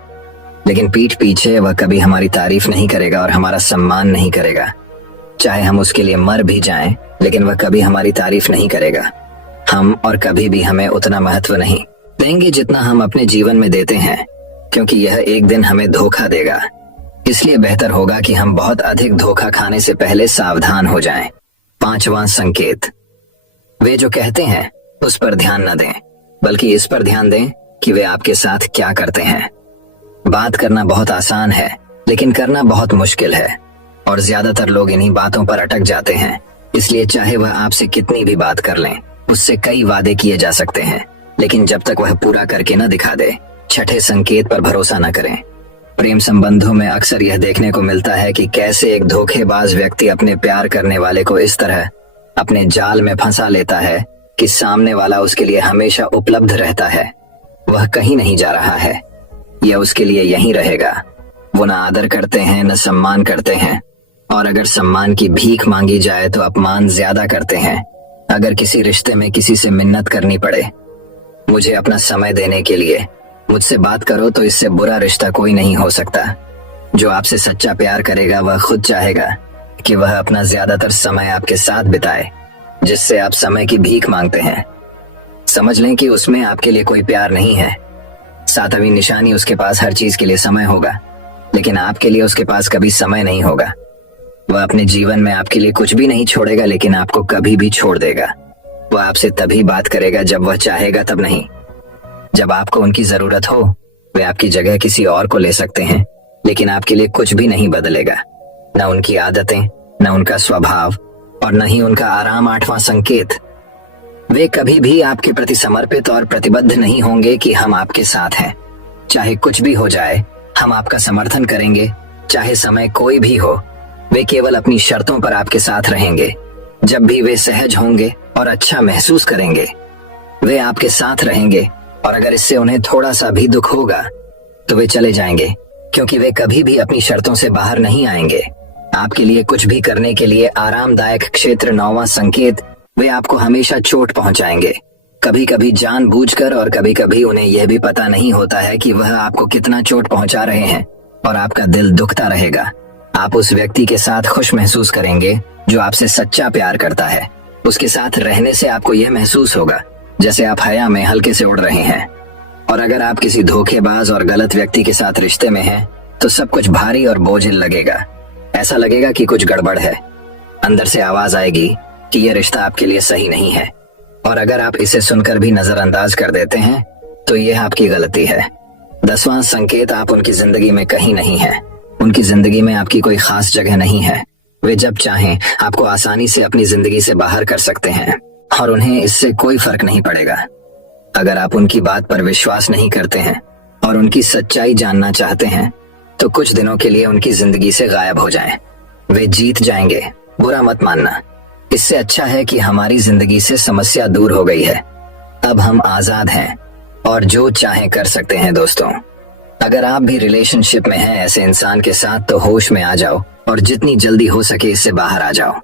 लेकिन पीठ पीछे वह कभी हमारी तारीफ नहीं करेगा और हमारा सम्मान नहीं करेगा। चाहे हम उसके लिए मर भी जाएं, लेकिन वह कभी हमारी तारीफ नहीं करेगा। हम और कभी भी हमें उतना महत्व नहीं देंगे जितना हम अपने जीवन में देते हैं, क्योंकि यह एक दिन हमें धोखा देगा। इसलिए बेहतर होगा कि हम बहुत अधिक धोखा खाने से पहले सावधान हो जाएं। पांचवां संकेत, वे जो कहते हैं उस पर ध्यान न दें, बल्कि इस पर ध्यान दें कि वे आपके साथ क्या करते हैं। बात करना बहुत आसान है, लेकिन करना बहुत मुश्किल है और ज्यादातर लोग इन्हीं बातों पर अटक जाते हैं। इसलिए चाहे वह आपसे कितनी भी बात कर लें, उससे कई वादे किए जा सकते हैं, लेकिन जब तक वह पूरा करके न दिखा दे, छठे संकेत पर भरोसा न करें। प्रेम संबंधों में अक्सर यह देखने को मिलता है कि कैसे एक धोखेबाज व्यक्ति अपने प्यार करने वाले को इस तरह अपने जाल में फंसा लेता है कि सामने वाला उसके लिए हमेशा उपलब्ध रहता है। वह कहीं नहीं जा रहा है, यह उसके लिए यहीं रहेगा वो ना आदर करते हैं न सम्मान करते हैं, और अगर सम्मान की भीख मांगी जाए तो अपमान ज्यादा करते हैं। अगर किसी रिश्ते में किसी से मिन्नत करनी पड़े, मुझे अपना समय देने के लिए, मुझसे बात करो, तो इससे बुरा रिश्ता कोई नहीं हो सकता। जो आपसे सच्चा प्यार करेगा वह खुद चाहेगा कि वह अपना ज्यादातर समय आपके साथ बिताए। जिससे आप समय की भीख मांगते हैं, समझ लें कि उसमें आपके लिए कोई प्यार नहीं है। 7वीं निशानी, उसके पास हर चीज के लिए समय होगा, लेकिन आपके लिए उसके पास कभी समय नहीं होगा। वह अपने जीवन में आपके लिए कुछ भी नहीं छोड़ेगा, लेकिन आपको कभी भी छोड़ देगा। वह आपसे तभी बात करेगा जब वह चाहेगा, तब नहीं। जब आपको उनकी जरूरत हो, वे आपकी जगह किसी और को ले सकते हैं, लेकिन आपके लिए कुछ भी नहीं बदलेगा। न उनकी आदतें, न उनका स्वभाव, और न ही उनका आराम। 8वां संकेत, वे कभी भी आपके प्रति समर्पित और प्रतिबद्ध नहीं होंगे कि हम आपके साथ हैं। चाहे कुछ भी हो जाए, हम आपका समर्थन करेंगे, चाहे समय कोई भी हो। वे केवल अपनी शर्तों पर आपके साथ रहेंगे। जब भी वे सहज होंगे और अच्छा महसूस करेंगे, वे आपके साथ रहेंगे, और अगर इससे उन्हें थोड़ा सा भी दुख होगा तो वे चले जाएंगे, क्योंकि वे कभी भी अपनी शर्तों से बाहर नहीं आएंगे। आपके लिए कुछ भी करने के लिए आरामदायक क्षेत्र। 9वां संकेत, वे आपको हमेशा चोट पहुंचाएंगे, कभी कभी जानबूझकर, और कभी कभी उन्हें यह भी पता नहीं होता है कि वह आपको कितना चोट पहुंचा रहे हैं, और आपका दिल दुखता रहेगा। आप उस व्यक्ति के साथ खुश महसूस करेंगे जो आपसे सच्चा प्यार करता है। उसके साथ रहने से आपको यह महसूस होगा जैसे आप हवा में हल्के से उड़ रहे हैं। और अगर आप किसी धोखेबाज और गलत व्यक्ति के साथ रिश्ते में हैं, तो सब कुछ भारी और बोझिल लगेगा। ऐसा लगेगा कि कुछ गड़बड़ है। अंदर से आवाज आएगी कि यह रिश्ता आपके लिए सही नहीं है। और अगर आप इसे सुनकर भी नजरअंदाज कर देते हैं, तो यह आपकी गलती है। 10वां संकेत, आप उनकी जिंदगी में कहीं नहीं है। उनकी जिंदगी में आपकी कोई खास जगह नहीं है। वे जब चाहें आपको आसानी से अपनी जिंदगी से बाहर कर सकते हैं, और उन्हें इससे कोई फर्क नहीं पड़ेगा। अगर आप उनकी बात पर विश्वास नहीं करते हैं और उनकी सच्चाई जानना चाहते हैं, तो कुछ दिनों के लिए उनकी जिंदगी से गायब हो जाएं। वे जीत जाएंगे, बुरा मत मानना। इससे अच्छा है कि हमारी जिंदगी से समस्या दूर हो गई है। अब हम आजाद हैं और जो चाहे कर सकते हैं। दोस्तों, अगर आप भी रिलेशनशिप में हैं ऐसे इंसान के साथ, तो होश में आ जाओ और जितनी जल्दी हो सके इससे बाहर आ जाओ।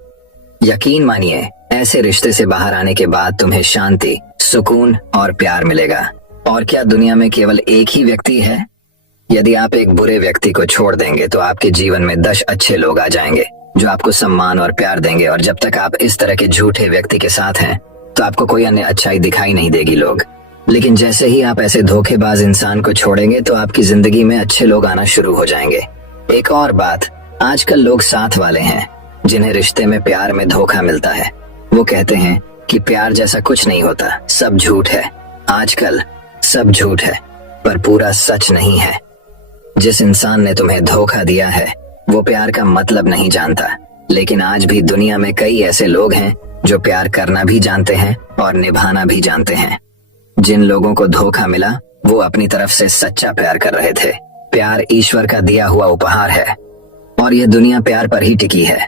यकीन मानिए, ऐसे रिश्ते से बाहर आने के बाद तुम्हें शांति, सुकून और प्यार मिलेगा। और क्या दुनिया में केवल एक ही व्यक्ति है? यदि आप एक बुरे व्यक्ति को छोड़ देंगे, तो आपके जीवन में 10 अच्छे लोग आ जाएंगे जो आपको सम्मान और प्यार देंगे। और जब तक आप इस तरह के झूठे व्यक्ति के साथ हैं, तो आपको कोई अन्य अच्छाई दिखाई नहीं देगी लोग। लेकिन जैसे ही आप ऐसे धोखेबाज इंसान को छोड़ेंगे, तो आपकी जिंदगी में अच्छे लोग आना शुरू हो जाएंगे। एक और बात, आजकल लोग साथ वाले हैं जिन्हें रिश्ते में प्यार में धोखा मिलता है। वो कहते हैं कि प्यार जैसा कुछ नहीं होता, सब झूठ है। आजकल सब झूठ है, पर पूरा सच नहीं है। जिस इंसान ने तुम्हें धोखा दिया है, वो प्यार का मतलब नहीं जानता। लेकिन आज भी दुनिया में कई ऐसे लोग हैं जो प्यार करना भी जानते हैं और निभाना भी जानते हैं। जिन लोगों को धोखा मिला, वो अपनी तरफ से सच्चा प्यार कर रहे थे। प्यार ईश्वर का दिया हुआ उपहार है, और यह दुनिया प्यार पर ही टिकी है।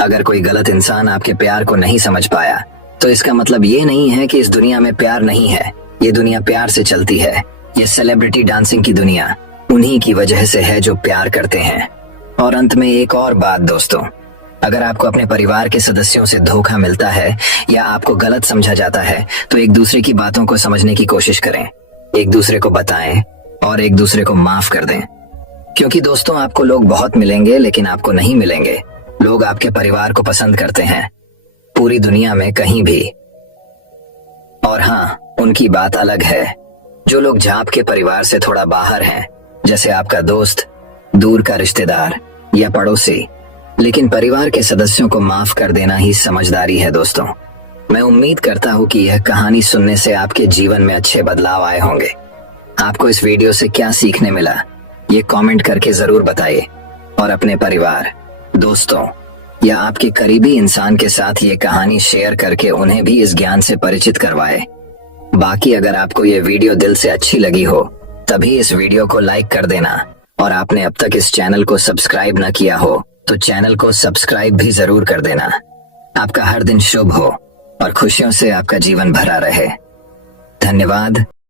अगर कोई गलत इंसान आपके प्यार को नहीं समझ पाया, तो इसका मतलब ये नहीं है कि इस दुनिया में प्यार नहीं है। ये दुनिया प्यार से चलती है। ये सेलिब्रिटी डांसिंग की दुनिया उन्हीं की वजह से है जो प्यार करते हैं। और अंत में एक और बात दोस्तों, अगर आपको अपने परिवार के सदस्यों से धोखा मिलता है या आपको गलत समझा जाता है, तो एक दूसरे की बातों को समझने की कोशिश करें, एक दूसरे को बताएं और एक दूसरे को माफ कर दें। क्योंकि दोस्तों, आपको लोग बहुत मिलेंगे, लेकिन आपको नहीं मिलेंगे लोग आपके परिवार को पसंद करते हैं, पूरी दुनिया में कहीं भी। और हाँ, उनकी बात अलग है जो लोग झाप के परिवार से थोड़ा बाहर हैं, जैसे आपका दोस्त, दूर का रिश्तेदार या पड़ोसी। लेकिन परिवार के सदस्यों को माफ कर देना ही समझदारी है दोस्तों। मैं उम्मीद करता हूँ कि यह कहानी सुनने से आपके जीवन में अच्छे बदलाव आए होंगे। आपको इस वीडियो से क्या सीखने मिला, ये कमेंट करके जरूर बताइए। और अपने परिवार, दोस्तों या आपके करीबी इंसान के साथ ये कहानी शेयर करके उन्हें भी इस ज्ञान से परिचित करवाए। बाकी अगर आपको ये वीडियो दिल से अच्छी लगी हो, तभी इस वीडियो को लाइक कर देना। और आपने अब तक इस चैनल को सब्सक्राइब न किया हो, तो चैनल को सब्सक्राइब भी जरूर कर देना। आपका हर दिन शुभ हो और खुशियों से आपका जीवन भरा रहे। धन्यवाद।